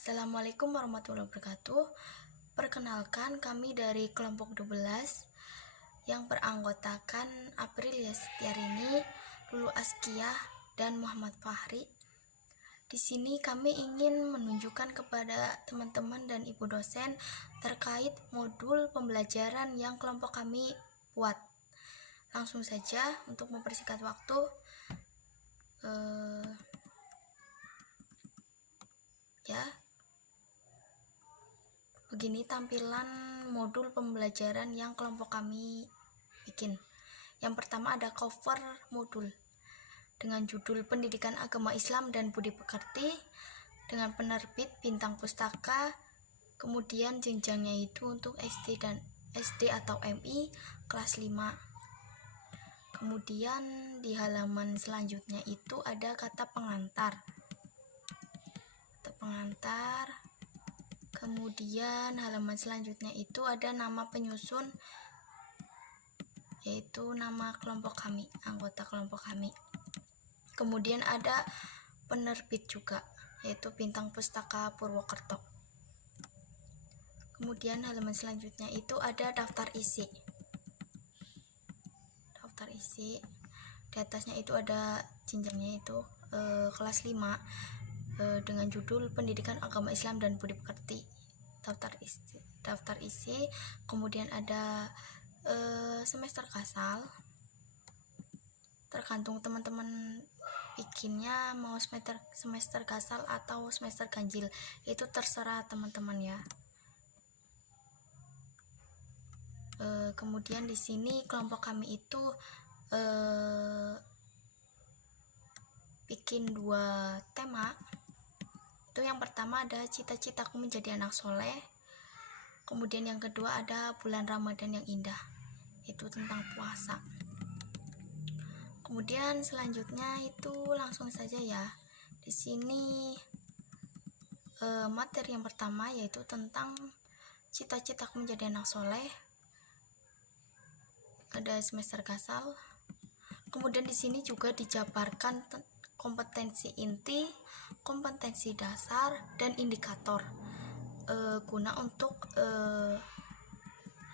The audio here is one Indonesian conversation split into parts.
Assalamualaikum warahmatullahi wabarakatuh. Perkenalkan, kami dari kelompok 12 yang beranggotakan Aprilia Setiarini, Lulu Askiah, dan Muhammad Fahri. Di sini kami ingin menunjukkan kepada teman-teman dan ibu dosen terkait modul pembelajaran yang kelompok kami buat. Langsung saja untuk mempersingkat waktu. Begini tampilan modul pembelajaran yang kelompok kami bikin. Yang pertama ada cover modul dengan judul Pendidikan Agama Islam dan Budi Pekerti dengan penerbit Bintang Pustaka. Kemudian jenjangnya itu untuk SD atau MI kelas 5. Kemudian di halaman selanjutnya itu ada kata pengantar. Kemudian halaman selanjutnya itu ada nama penyusun, yaitu nama kelompok kami, anggota kelompok kami. Kemudian ada penerbit juga, yaitu Bintang Pustaka Purwokerto. Kemudian halaman selanjutnya itu ada daftar isi. Di atasnya itu ada jenjangnya itu kelas 5 dengan judul Pendidikan Agama Islam dan Budi Pekerti. Daftar isi. Kemudian ada semester kasal. Tergantung teman-teman bikinnya mau semester kasal atau semester ganjil, itu terserah teman-teman ya. Kemudian di sini kelompok kami itu bikin 2 tema. Itu yang pertama ada cita-citaku menjadi anak soleh. Kemudian yang kedua ada bulan Ramadan yang indah, itu tentang puasa. Kemudian selanjutnya itu langsung saja ya. Di sini materi yang pertama yaitu tentang cita-citaku menjadi anak soleh. Ada semester kasal. Kemudian di sini juga dijabarkan kompetensi inti, kompetensi dasar, dan indikator guna untuk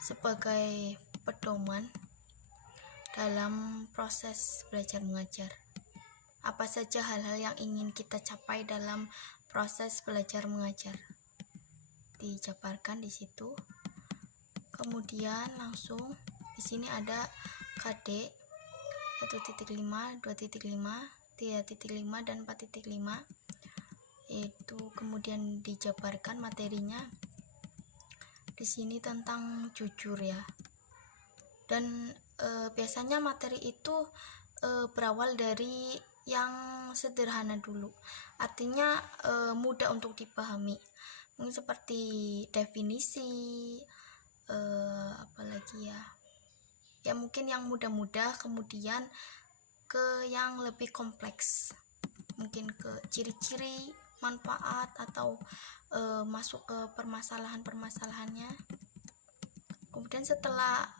sebagai pedoman dalam proses belajar mengajar. Apa saja hal-hal yang ingin kita capai dalam proses belajar mengajar dijabarkan di situ. Kemudian langsung di sini ada KD 1.5, 2.5, 3.5, dan 4.5. Itu kemudian dijabarkan materinya. Di sini tentang jujur ya. Dan biasanya materi itu berawal dari yang sederhana dulu. Artinya mudah untuk dipahami. Mungkin seperti definisi, apalagi ya. Ya mungkin yang mudah-mudah, kemudian ke yang lebih kompleks, mungkin ke ciri-ciri, manfaat, atau masuk ke permasalahannya. Kemudian setelah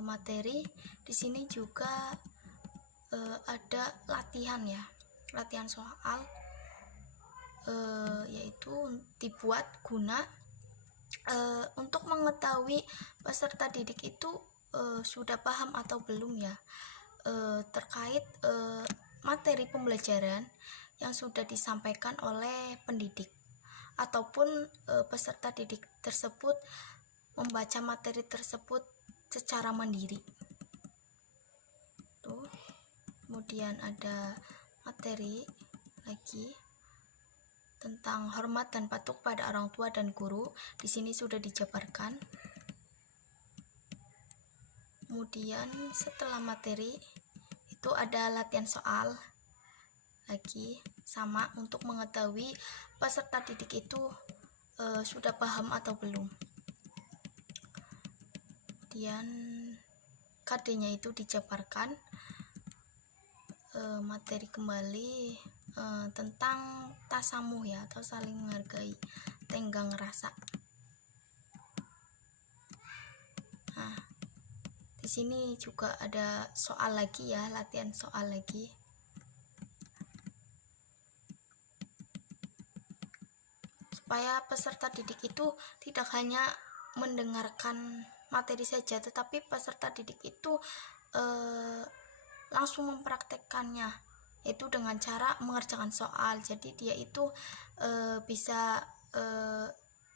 materi, di sini juga ada latihan ya, latihan soal, yaitu dibuat guna untuk mengetahui peserta didik itu sudah paham atau belum ya terkait materi pembelajaran yang sudah disampaikan oleh pendidik, ataupun peserta didik tersebut membaca materi tersebut secara mandiri. Tuh. Kemudian ada materi lagi tentang hormat dan patuh pada orang tua dan guru. Di sini sudah dijabarkan. Kemudian setelah materi itu ada latihan soal lagi, sama untuk mengetahui peserta didik itu sudah paham atau belum. Kemudian KD-nya itu dijabarkan. Materi kembali tentang tasamuh ya, atau saling menghargai, tenggang rasa. Nah, di sini juga ada soal lagi ya, latihan soal lagi. supaya peserta didik itu tidak hanya mendengarkan materi saja, tetapi peserta didik itu langsung mempraktekkannya, yaitu dengan cara mengerjakan soal. Jadi dia itu bisa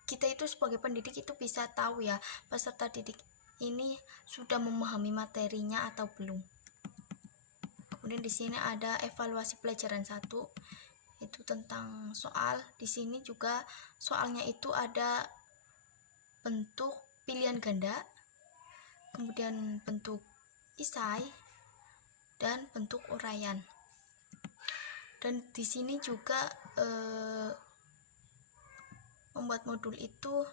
kita itu sebagai pendidik itu bisa tahu ya peserta didik ini sudah memahami materinya atau belum. Kemudian di sini ada evaluasi pelajaran 1, itu tentang soal. Di sini juga soalnya itu ada bentuk pilihan ganda, kemudian bentuk isai, dan bentuk uraian. Dan di sini juga membuat modul itu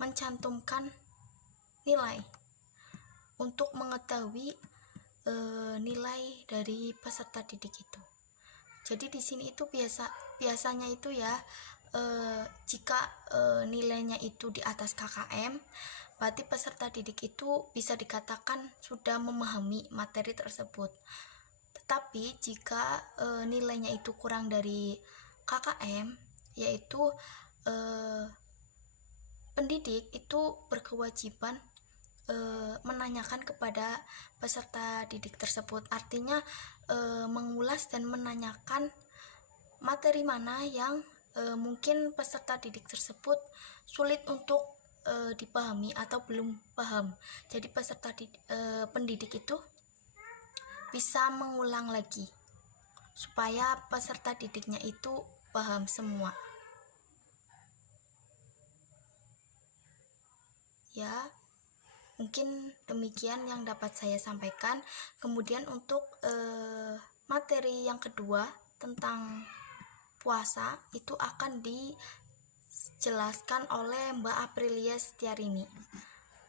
mencantumkan nilai untuk mengetahui nilai dari peserta didik itu. Jadi di sini itu biasanya itu ya jika nilainya itu di atas KKM, berarti peserta didik itu bisa dikatakan sudah memahami materi tersebut. Tetapi jika nilainya itu kurang dari KKM, yaitu pendidik itu berkewajiban menanyakan kepada peserta didik tersebut, artinya mengulas dan menanyakan materi mana yang mungkin peserta didik tersebut sulit untuk dipahami atau belum paham. Jadi pendidik itu bisa mengulang lagi supaya peserta didiknya itu paham semua. Ya, mungkin demikian yang dapat saya sampaikan. Kemudian untuk materi yang kedua tentang puasa itu akan dijelaskan oleh Mbak Aprilia Setiarini.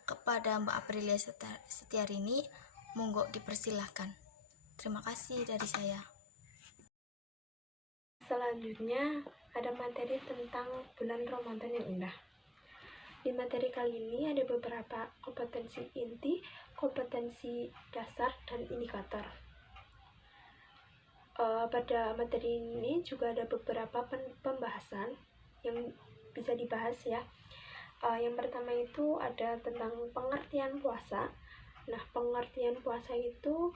Kepada Mbak Aprilia Setiarini, monggo dipersilahkan. Terima kasih dari saya. Selanjutnya ada materi tentang bulan Ramadan yang indah. Di materi kali ini ada beberapa kompetensi inti, kompetensi dasar, dan indikator. Pada materi ini juga ada beberapa pembahasan yang bisa dibahas ya. Yang pertama itu ada tentang pengertian puasa. Nah, pengertian puasa itu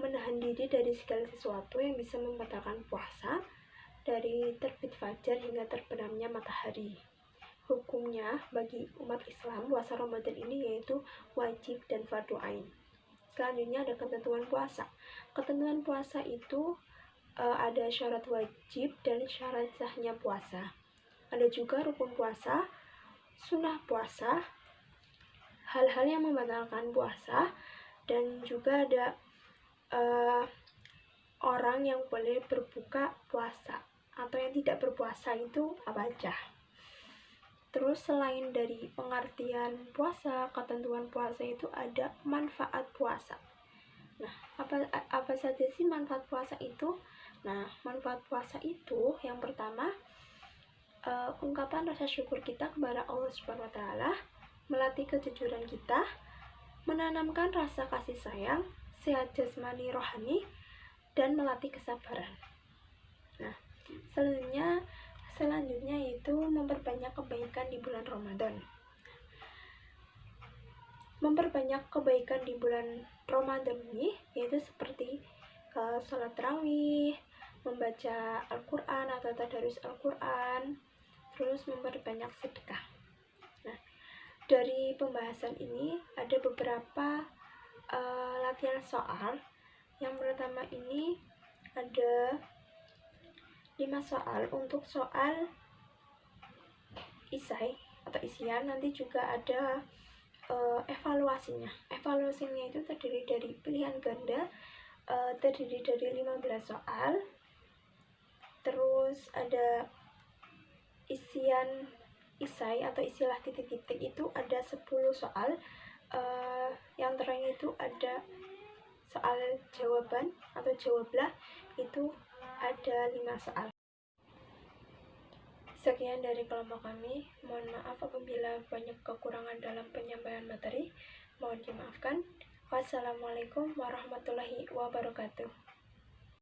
menahan diri dari segala sesuatu yang bisa membatalkan puasa, dari terbit fajar hingga terbenamnya matahari. Hukumnya bagi umat Islam, puasa Ramadan ini yaitu wajib dan fardu ain. Selanjutnya ada ketentuan puasa. Ketentuan puasa itu ada syarat wajib dan syarat sahnya puasa. Ada juga rukun puasa, sunnah puasa, hal-hal yang membatalkan puasa, dan juga ada orang yang boleh berbuka puasa atau yang tidak berpuasa itu apa aja. Terus selain dari pengertian puasa, ketentuan puasa itu ada manfaat puasa. Nah, apa saja sih manfaat puasa itu? Nah, manfaat puasa itu yang pertama ungkapan rasa syukur kita kepada Allah Subhanahu wa taala, melatih kejujuran kita, menanamkan rasa kasih sayang, sehat jasmani rohani, dan melatih kesabaran. Nah, selanjutnya yaitu memperbanyak kebaikan di bulan Ramadan. Memperbanyak kebaikan di bulan Ramadan ini yaitu seperti sholat tarawih, membaca Al-Quran atau tadarus Al-Quran, terus memperbanyak sedekah. Nah, dari pembahasan ini ada beberapa latihan soal. Yang pertama ini ada 5 soal. Untuk soal isai atau isian nanti juga ada evaluasinya. Evaluasinya itu terdiri dari pilihan ganda, terdiri dari 15 soal. Terus ada isian isai atau istilah titik-titik itu ada 10 soal. Yang terakhir itu ada soal jawaban atau jawablah, itu ada 5 soal. Sekian dari kelompok kami. Mohon maaf apabila banyak kekurangan dalam penyampaian materi. Mohon dimaafkan. Wassalamualaikum warahmatullahi wabarakatuh.